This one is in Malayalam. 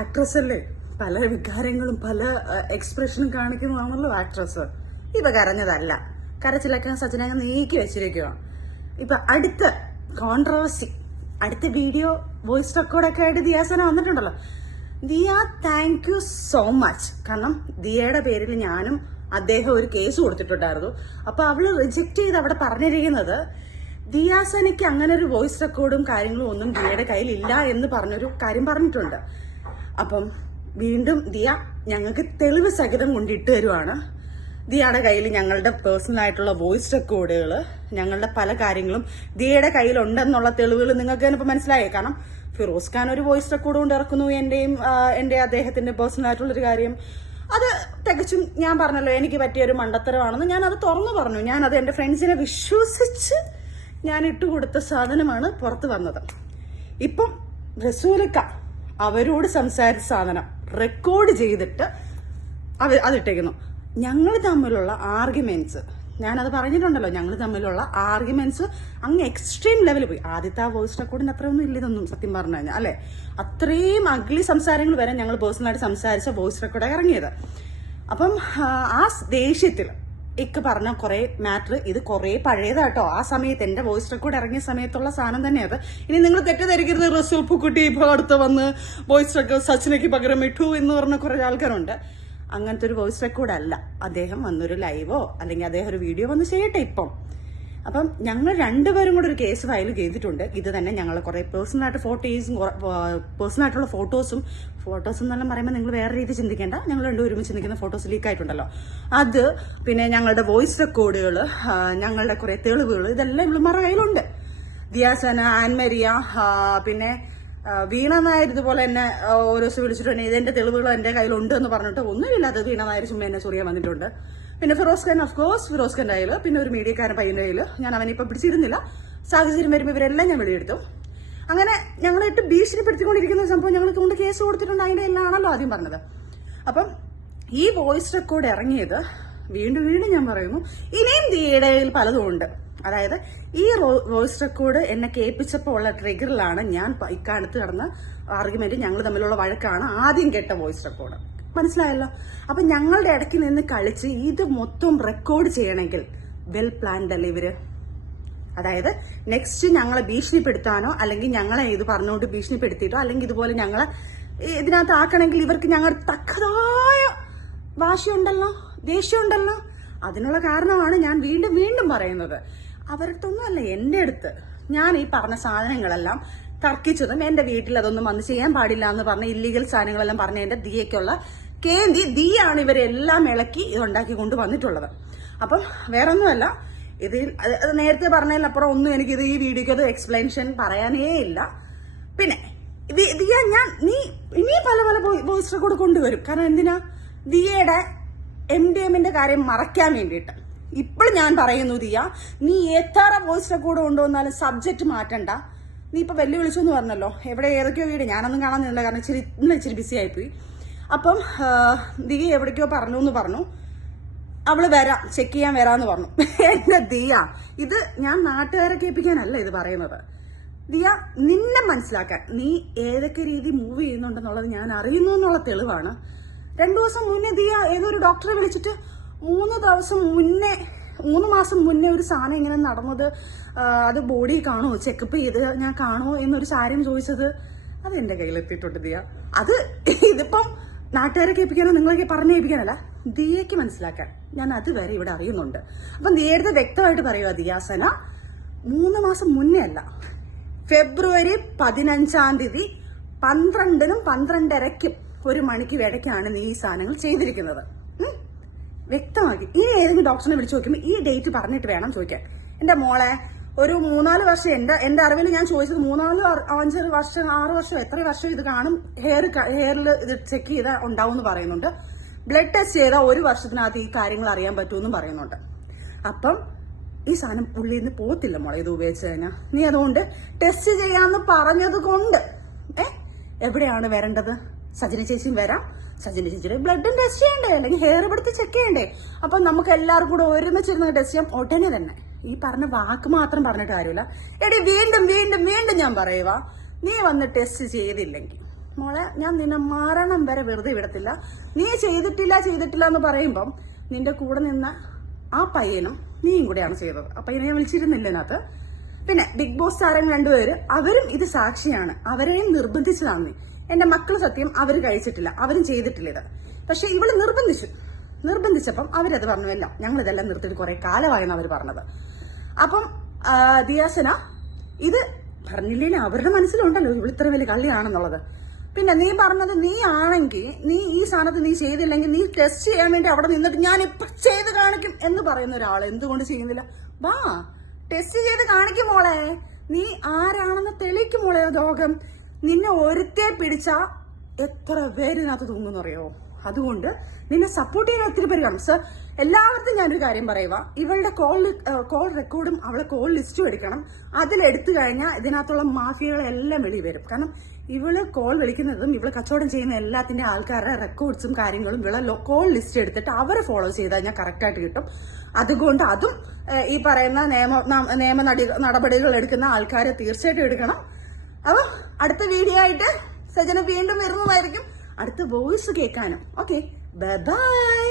ആക്ട്രസ് അല്ലേ, പല വികാരങ്ങളും പല എക്സ്പ്രഷനും കാണിക്കുന്നതാണല്ലോ ആക്ട്രസ്. ഇവ കരഞ്ഞതല്ല, കരച്ചിലൊക്കെ സച്ചിനങ്ങ് നീക്കി വെച്ചിരിക്കുകയാണ്. ഇപ്പൊ അടുത്ത കോൺട്രവേഴ്സി, അടുത്ത വീഡിയോ വോയിസ് റെക്കോർഡൊക്കെ ആയിട്ട് ദിയാസന വന്നിട്ടുണ്ടല്ലോ. Diya, thank you so much. കാരണം ദിയയുടെ പേരിൽ ഞാനും അദ്ദേഹം ഒരു കേസ് കൊടുത്തിട്ടുണ്ടായിരുന്നു. അപ്പൊ അവള് റിജക്ട് ചെയ്ത് അവിടെ പറഞ്ഞിരിക്കുന്നത് ദിയാസനയ്ക്ക് അങ്ങനെ ഒരു വോയിസ് റെക്കോർഡും കാര്യങ്ങളും ഒന്നും ദിയയുടെ കയ്യിൽ ഇല്ല എന്ന് പറഞ്ഞൊരു കാര്യം പറഞ്ഞിട്ടുണ്ട്. അപ്പം വീണ്ടും ദിയ ഞങ്ങൾക്ക് തെളിവ് സഹിതം കൊണ്ടിട്ട് തരുവാണ്. ദിയയുടെ കയ്യിൽ ഞങ്ങളുടെ പേഴ്സണൽ ആയിട്ടുള്ള വോയിസ് റെക്കോർഡുകൾ, ഞങ്ങളുടെ പല കാര്യങ്ങളും ദിയയുടെ കയ്യിലുണ്ടെന്നുള്ള തെളിവുകൾ നിങ്ങൾക്ക് തന്നെ ഇപ്പൊ മനസ്സിലായി. കാരണം ഫിറോസ് ഖാൻ ഒരു വോയിസ് റെക്കോർഡ് കൊണ്ട് ഇറക്കുന്നു, എന്റെ അദ്ദേഹത്തിന്റെ പേഴ്സണൽ ആയിട്ടുള്ളൊരു കാര്യം. അത് തികച്ചും ഞാൻ പറഞ്ഞല്ലോ എനിക്ക് പറ്റിയൊരു മണ്ടത്തരമാണെന്ന് ഞാൻ അത് തുറന്നു പറഞ്ഞു. ഞാൻ അത് എന്റെ ഫ്രണ്ട്സിനെ വിശ്വസിച്ച് ഞാൻ ഇട്ടുകൊടുത്ത സാധനമാണ് പുറത്ത് വന്നത്. ഇപ്പം റസൂലക്ക അവരോട് സംസാരിച്ച സാധനം റെക്കോർഡ് ചെയ്തിട്ട് അതിട്ടേക്കുന്നു. ഞങ്ങൾ തമ്മിലുള്ള ആർഗ്യുമെന്റ്സ്, ഞാനത് പറഞ്ഞിട്ടുണ്ടല്ലോ, ഞങ്ങൾ തമ്മിലുള്ള ആർഗ്യുമെന്റ്സ് അങ്ങ് എക്സ്ട്രീം ലെവലിൽ പോയി. ആദ്യത്തെ ആ വോയിസ് റെക്കോർഡിന് അത്രയൊന്നും ഇല്ലതൊന്നും സത്യം പറഞ്ഞു കഴിഞ്ഞാൽ, അല്ലെ? അത്രയും അഗ്ലി സംസാരങ്ങൾ വരെ ഞങ്ങൾ പേഴ്സണലായിട്ട് സംസാരിച്ച വോയിസ് റെക്കോർഡ് ഇറങ്ങിയത്. അപ്പം ആ ദേഷ്യത്തിൽ ഇക്ക് പറഞ്ഞ കുറെ മാറ്റർ, ഇത് കുറെ പഴയതാട്ടോ. ആ സമയത്ത് എന്റെ വോയിസ് റെക്കോർഡ് ഇറങ്ങിയ സമയത്തുള്ള സാധനം തന്നെയത്. ഇനി നിങ്ങൾ തെറ്റിദ്ധരിക്കരുത്, റസൂൽ പൂക്കുട്ടി ഇപ്പൊ അടുത്ത് വന്ന് വോയിസ് റെക്കോർഡ് സച്ചിനയ്ക്ക് പകരം ഇട്ടു എന്ന് പറഞ്ഞ കുറെ ആൾക്കാരുണ്ട്. അങ്ങനത്തെ ഒരു വോയിസ് റെക്കോർഡ് അല്ല. അദ്ദേഹം വന്നൊരു ലൈവോ അല്ലെങ്കിൽ അദ്ദേഹം ഒരു വീഡിയോ വന്ന് ചെയ്യട്ടെ ഇപ്പം. അപ്പം ഞങ്ങൾ രണ്ടുപേരും കൂടെ ഒരു കേസ് ഫയൽ ചെയ്തിട്ടുണ്ട്. ഇത് തന്നെ ഞങ്ങൾ കുറെ പേഴ്സണലായിട്ട് പേഴ്സണലായിട്ടുള്ള ഫോട്ടോസ് എന്നെല്ലാം പറയുമ്പോൾ നിങ്ങൾ വേറെ രീതി ചിന്തിക്കേണ്ട. ഞങ്ങൾ രണ്ടും ഒരുമിച്ച് ചിന്തിക്കുന്ന ഫോട്ടോസ് ലീക്ക് ആയിട്ടുണ്ടല്ലോ, അത് പിന്നെ ഞങ്ങളുടെ വോയിസ് റെക്കോർഡുകൾ, ഞങ്ങളുടെ കുറെ തെളിവുകൾ, ഇതെല്ലാം ഇവളുമാരുടെ കയ്യിലുണ്ട്. ദിയാസന, ആൻമരിയ, പിന്നെ വീണ നായർ ഇതുപോലെ എന്നെ ഓരോ ദിവസം വിളിച്ചിട്ട് തന്നെ ഇതെന്റെ തെളിവുകൾ എന്റെ കയ്യിലുണ്ട് എന്ന് പറഞ്ഞിട്ട് ഒന്നുമില്ലാതെ വീണ നായർ ചുമ്മാ എന്നെ ചൊറിയാൻ വന്നിട്ടുണ്ട്. പിന്നെ ഫിറോസ് ഖാൻ, ഓഫ്കോഴ്സ് ഫിറോസ് ഖാന്റെ കയ്യിൽ, പിന്നെ ഒരു മീഡിയക്കാരൻ പയ്യന്റെ കയ്യിൽ. ഞാൻ അവനിപ്പം പിടിച്ചിരുന്നില്ല, സാഹചര്യം വരുമ്പോൾ ഇവരെല്ലാം ഞാൻ വെളിയെടുത്തു. അങ്ങനെ ഞങ്ങളിട്ട് ഭീഷണിപ്പെടുത്തിക്കൊണ്ടിരിക്കുന്ന സംഭവം ഞങ്ങൾ കൊണ്ട് കേസ് കൊടുത്തിട്ടുണ്ട്. അതിന്റെ എല്ലാം ആണല്ലോ ആദ്യം പറഞ്ഞത്. അപ്പം ഈ വോയിസ് റെക്കോർഡ് ഇറങ്ങിയത് വീണ്ടും ഞാൻ പറയുന്നു, ഇനിയും ദിയയുടെ പലതും ഉണ്ട്. അതായത് ഈ വോയിസ് റെക്കോർഡ് എന്നെ കേൾപ്പിച്ചപ്പോൾ ഉള്ള ട്രിഗറിലാണ് ഞാൻ ഇക്കാലത്ത് നടന്ന ആർഗ്യുമെന്റ്, ഞങ്ങൾ തമ്മിലുള്ള വഴക്കാണ് ആദ്യം കേട്ട വോയിസ് റെക്കോർഡ്. മനസ്സിലായല്ലോ? അപ്പൊ ഞങ്ങളുടെ ഇടയ്ക്ക് നിന്ന് കളിച്ച് ഇത് മൊത്തം റെക്കോർഡ് ചെയ്യണമെങ്കിൽ വെൽ പ്ലാൻഡ് അല്ലേ ഇവര്? അതായത് നെക്സ്റ്റ് ഞങ്ങളെ ഭീഷണിപ്പെടുത്താനോ അല്ലെങ്കിൽ ഞങ്ങളെ ഇത് പറഞ്ഞുകൊണ്ട് ഭീഷണിപ്പെടുത്തിയിട്ടോ അല്ലെങ്കിൽ ഇതുപോലെ ഞങ്ങളെ ഇതിനകത്ത് ആക്കണമെങ്കിൽ ഇവർക്ക് ഞങ്ങളുടെ തക്കതായ വാശിയുണ്ടല്ലോ, ദേഷ്യമുണ്ടല്ലോ. അതിനുള്ള കാരണമാണ് ഞാൻ വീണ്ടും പറയുന്നത്. അവരടുത്തൊന്നും അല്ല, എന്റെ അടുത്ത് ഞാൻ ഈ പറഞ്ഞ സാധനങ്ങളെല്ലാം തർക്കിച്ചതും എന്റെ വീട്ടിൽ അതൊന്നും വന്ന് ചെയ്യാൻ പാടില്ല എന്ന് പറഞ്ഞ ഇല്ലീഗൽ സാധനങ്ങളെല്ലാം പറഞ്ഞ എന്റെ ദിയയ്ക്കുള്ള കേന്ദ്രി ദിയാണ് ഇവരെല്ലാം ഇളക്കി ഇതുണ്ടാക്കി കൊണ്ടുവന്നിട്ടുള്ളത്. അപ്പം വേറൊന്നുമല്ല, ഇത് അത് നേരത്തെ പറഞ്ഞതിലപ്പുറം ഒന്നും എനിക്കിത് ഈ വീഡിയോക്ക് അത് എക്സ്പ്ലനേഷൻ പറയാനേ ഇല്ല. പിന്നെ ദിയ, നീ ഇനി പല വോയിസ് റെക്കോർഡ് കൊണ്ടുവരും. കാരണം എന്തിനാ? ദിയയുടെ MDMന്റെ കാര്യം മറയ്ക്കാൻ വേണ്ടിയിട്ട്. ഇപ്പോൾ ഞാൻ പറയുന്നു ദിയ, നീ എത്ര വോയിസ് റെക്കോർഡ് കൊണ്ടുവന്നാലും സബ്ജക്ട് മാറ്റണ്ട. നീ ഇപ്പൊ വെല്ലുവിളിച്ചു എന്ന് പറഞ്ഞല്ലോ, എവിടെ ഏതൊക്കെയോ വീട് ഞാനൊന്നും കാണാനില്ല, കാരണം ഇച്ചിരി ബിസി ആയിപ്പോയി. അപ്പം ദിയ എവിടേക്കോ പറഞ്ഞു എന്ന് പറഞ്ഞു, അവള് വരാം, ചെക്ക് ചെയ്യാൻ വരാന്ന് പറഞ്ഞു. എന്റെ ദിയ, ഇത് ഞാൻ നാട്ടുകാരെ കേൾപ്പിക്കാനല്ല ഇത് പറയുന്നത്. ദിയ, നിന്നെ മനസ്സിലാക്കാൻ, നീ ഏതൊക്കെ രീതി മൂവ് ചെയ്യുന്നുണ്ടെന്നുള്ളത് ഞാൻ അറിയുന്നു എന്നുള്ള തെളിവാണ്. 2 ദിവസം മുന്നേ ദിയ ഏതൊരു ഡോക്ടറെ വിളിച്ചിട്ട് 3 മാസം മുന്നേ ഒരു സാധനം ഇങ്ങനെ നടന്നത്, അത് ബോഡി കാണുമോ, ചെക്കപ്പ് ചെയ്ത് ഞാൻ കാണുമോ എന്നൊരു കാര്യം ചോദിച്ചത്, അത് എന്റെ കയ്യിലെത്തിയിട്ടുണ്ട് ദിയ. അത് ഇതിപ്പം നാട്ടുകാരെ കേൾപ്പിക്കാനോ നിങ്ങളൊക്കെ പറഞ്ഞു കേൾപ്പിക്കാനല്ല, ദിയയ്ക്ക് മനസ്സിലാക്കാൻ ഞാൻ അതുവരെ ഇവിടെ അറിയുന്നുണ്ട്. അപ്പം ദിയയുടെ വ്യക്തമായിട്ട് പറയുക, ദിയാസന 3 മാസം മുന്നേ അല്ല, ഫെബ്രുവരി 15-ാം തീയതി 12-നും 12:30-ക്കും 1 മണിക്ക് ഇടയ്ക്കാണ് നീ ഈ സാധനങ്ങൾ ചെയ്തിരിക്കുന്നത്. വ്യക്തമാക്കി. ഇനി ഏതെങ്കിലും ഡോക്ടറിനെ വിളിച്ചു നോക്കുമ്പോൾ ഈ ഡേറ്റ് പറഞ്ഞിട്ട് വേണം ചോദിക്കാൻ. എന്റെ മോളെ, ഒരു 3-4 വർഷം എന്റെ അറിവിൽ ഞാൻ ചോദിച്ചത് 3-5 വർഷം 6 വർഷം എത്ര വർഷം ഇത് കാണും, ഹെയറിൽ ഇത് ചെക്ക് ചെയ്താൽ ഉണ്ടാവും എന്ന് പറയുന്നുണ്ട്. ബ്ലഡ് ടെസ്റ്റ് ചെയ്താൽ 1 വർഷത്തിനകത്ത് ഈ കാര്യങ്ങൾ അറിയാൻ പറ്റുമെന്നും പറയുന്നുണ്ട്. അപ്പം ഈ സാധനം ഉള്ളിൽ നിന്ന് പോത്തില്ല മോളെ, ഇത് ഉപയോഗിച്ച് കഴിഞ്ഞാൽ. നീ അതുകൊണ്ട് ടെസ്റ്റ് ചെയ്യാന്ന് പറഞ്ഞത് കൊണ്ട് എവിടെയാണ് വരേണ്ടത്? സജിന ചേച്ചിയും വരാം, സജിന ചേച്ചിയുടെ ബ്ലഡും ടെസ്റ്റ് ചെയ്യണ്ടേ, അല്ലെങ്കിൽ ഹെയർ എടുത്ത് ചെക്ക് ചെയ്യണ്ടേ? അപ്പൊ നമുക്ക് എല്ലാവർക്കും കൂടെ ഒരുമിച്ചിരുന്ന് ടെസ്റ്റ് ചെയ്യാം ഉടനെ തന്നെ. ഈ പറഞ്ഞ വാക്ക് മാത്രം പറഞ്ഞിട്ട് കാര്യമില്ല. എടി വീണ്ടും ഞാൻ പറയുക, നീ വന്ന് ടെസ്റ്റ് ചെയ്തില്ലെങ്കിൽ മോളെ ഞാൻ നിന്നെ മരണം വരെ വെറുതെ വിടത്തില്ല. നീ ചെയ്തിട്ടില്ല എന്ന് പറയുമ്പം നിന്റെ കൂടെ നിന്ന ആ പയ്യനും നീയും കൂടെയാണ് ചെയ്തത്. ആ പയ്യനെ ഞാൻ വിളിച്ചിരുന്നില്ല ഇതിനകത്ത്. പിന്നെ ബിഗ് ബോസ് താരം രണ്ടുപേര് അവരും ഇത് സാക്ഷിയാണ്. അവരെയും നിർബന്ധിച്ചതാണ് നീ. എന്റെ മക്കൾ സത്യം അവര് കഴിച്ചിട്ടില്ല, അവരും ചെയ്തിട്ടില്ല ഇത്. പക്ഷെ ഇവള് നിർബന്ധിച്ചപ്പം അവരത് പറഞ്ഞല്ല, ഞങ്ങൾ ഇതെല്ലാം നിർത്തിയിട്ട് കുറെ കാലമായെന്ന് അവർ പറഞ്ഞത്. അപ്പം ദിയാസന ഇത് പറഞ്ഞില്ലേലും അവരുടെ മനസ്സിലുണ്ടല്ലോ ഇവൾ ഇത്ര വലിയ കള്ളിയാണെന്നുള്ളത്. പിന്നെ നീ പറഞ്ഞത് നീ ആണെങ്കിൽ നീ ഈ സാധനത്ത് നീ ചെയ്തില്ലെങ്കിൽ നീ ടെസ്റ്റ് ചെയ്യാൻ വേണ്ടി അവിടെ നിന്നിട്ട് ഞാൻ ഇപ്പൊ ചെയ്ത് കാണിക്കും എന്ന് പറയുന്ന ഒരാൾ എന്തുകൊണ്ട് ചെയ്യുന്നില്ല? വാ ടെസ്റ്റ് ചെയ്ത് കാണിക്കും മോളെ. നീ ആരാണെന്ന് തെളിയിക്കും മോളെ. ലോകം നിന്നെ ഒരുത്തെ പിടിച്ചാ എത്ര പേരിനകത്ത് തൂങ്ങുന്നറിയോ? അതുകൊണ്ട് നിന്നെ സപ്പോർട്ട് ചെയ്യാൻ ഒത്തിരി പേര് കാണും. സർ എല്ലാവർക്കും ഞാനൊരു കാര്യം പറയുക, ഇവളുടെ കോൾ റെക്കോർഡും അവളെ കോൾ ലിസ്റ്റും എടുക്കണം. അതിലെടുത്തു കഴിഞ്ഞാൽ ഇതിനകത്തുള്ള മാഫിയകളെല്ലാം വെളി വരും. കാരണം ഇവള് കോൾ വിളിക്കുന്നതും ഇവള് കച്ചവടം ചെയ്യുന്ന എല്ലാത്തിന്റെ ആൾക്കാരുടെ റെക്കോർഡ്സും കാര്യങ്ങളും ഇവളെ കോൾ ലിസ്റ്റ് എടുത്തിട്ട് അവരെ ഫോളോ ചെയ്താൽ ഞാൻ കറക്റ്റായിട്ട് കിട്ടും. അതുകൊണ്ട് അതും ഈ പറയുന്ന നിയമ നടപടികൾ എടുക്കുന്ന ആൾക്കാരെ തീർച്ചയായിട്ടും എടുക്കണം. അപ്പൊ അടുത്ത വീഡിയോ ആയിട്ട് സജന വീണ്ടും വരുന്നതായിരിക്കും. അടുത്ത വോയിസ് കേൾക്കാനും. Okay, bye bye.